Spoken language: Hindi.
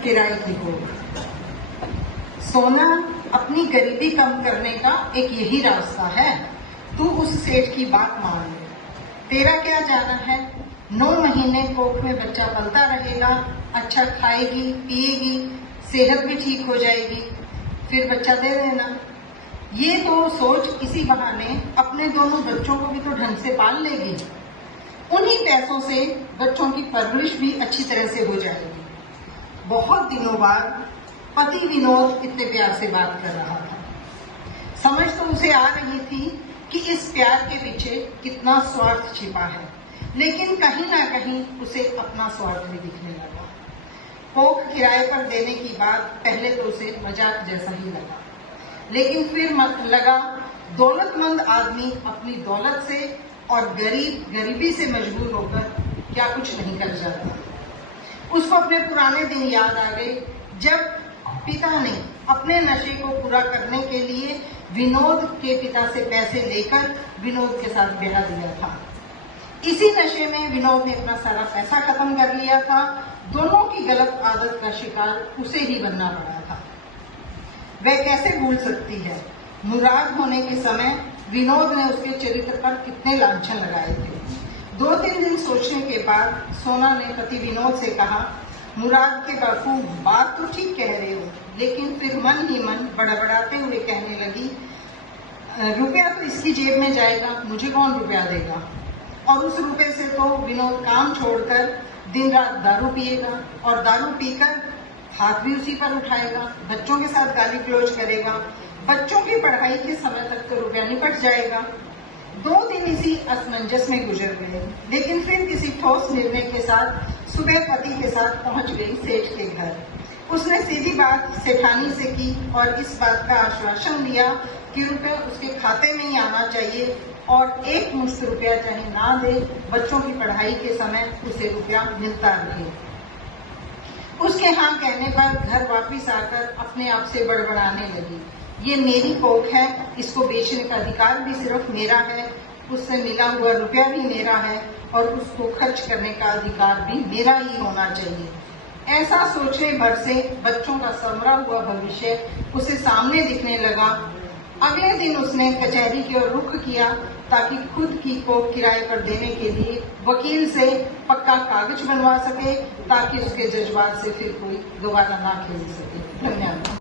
किराए की कोख। सोना, अपनी गरीबी कम करने का एक यही रास्ता है। तू उस सेठ की बात मान ले, तेरा क्या जाना है। 9 महीने कोख में बच्चा पलता रहेगा, अच्छा खाएगी पिएगी, सेहत भी ठीक हो जाएगी, फिर बच्चा दे देना। ये तो सोच इसी बहाने अपने दोनों बच्चों को भी तो ढंग से पाल लेगी। उन्हीं पैसों से बच्चों की परवरिश भी अच्छी तरह से हो जाएगी। बहुत दिनों बाद पति विनोद इतने प्यार से बात कर रहा था। समझ तो उसे आ रही थी कि इस प्यार के पीछे कितना स्वार्थ छिपा है, लेकिन कहीं ना कहीं उसे अपना स्वार्थ भी दिखने लगा। कोख किराए पर देने की बात पहले तो उसे मजाक जैसा ही लगा, लेकिन फिर लगा दौलतमंद आदमी अपनी दौलत से और गरीब गरीबी से मजबूर होकर क्या कुछ नहीं कर जाता। उसको अपने पुराने दिन याद आ गए, जब पिता ने अपने नशे को पूरा करने के लिए विनोद के पिता से पैसे लेकर विनोद के साथ ब्याह दिया था। इसी नशे में विनोद ने अपना सारा पैसा खत्म कर लिया था। दोनों की गलत आदत का शिकार उसे ही बनना पड़ा था। वह कैसे भूल सकती है, मुराद होने के समय विनोद ने उसके चरित्र पर कितने लांछन लगाए थे। 2-3 दिन सोचने के बाद सोना ने पति विनोद से कहा, मुराद के बापू, बात तो ठीक कह रहे हो, लेकिन फिर मन ही मन बड़बड़ाते हुए कहने लगी, रुपया तो इसकी जेब में जाएगा, मुझे कौन रुपया देगा। और उस रुपये से तो विनोद काम छोड़कर दिन रात दारू पिएगा और दारू पीकर हाथ भी उसी पर उठाएगा, बच्चों के साथ गाली गलौज करेगा, बच्चों की पढ़ाई के समय तक तो रुपया निपट जाएगा। 2 दिन इसी असमंजस में गुजर गए, लेकिन फिर किसी ठोस निर्णय के साथ सुबह पति के साथ पहुंच गई सेठ के घर। उसने सीधी बात सेठानी से की और इस बात का आश्वासन दिया कि रुपया उसके खाते में ही आना चाहिए और एक मुश्त रुपया चाहे ना दे, बच्चों की पढ़ाई के समय उसे रुपया मिलता रहे। उसके हाँ कहने पर घर वापिस आकर अपने आप से बड़बड़ाने लगी, ये मेरी कोख है, इसको बेचने का अधिकार भी सिर्फ मेरा है, उससे मिला हुआ रुपया भी मेरा है और उसको खर्च करने का अधिकार भी मेरा ही होना चाहिए। ऐसा सोचने भर से बच्चों का संवरा हुआ भविष्य उसे सामने दिखने लगा। अगले दिन उसने कचहरी की ओर रुख किया ताकि खुद की कोख किराए पर देने के लिए वकील से पक्का कागज बनवा सके, ताकि उसके जज्बात से फिर कोई दोबारा ना खेल सके। धन्यवाद।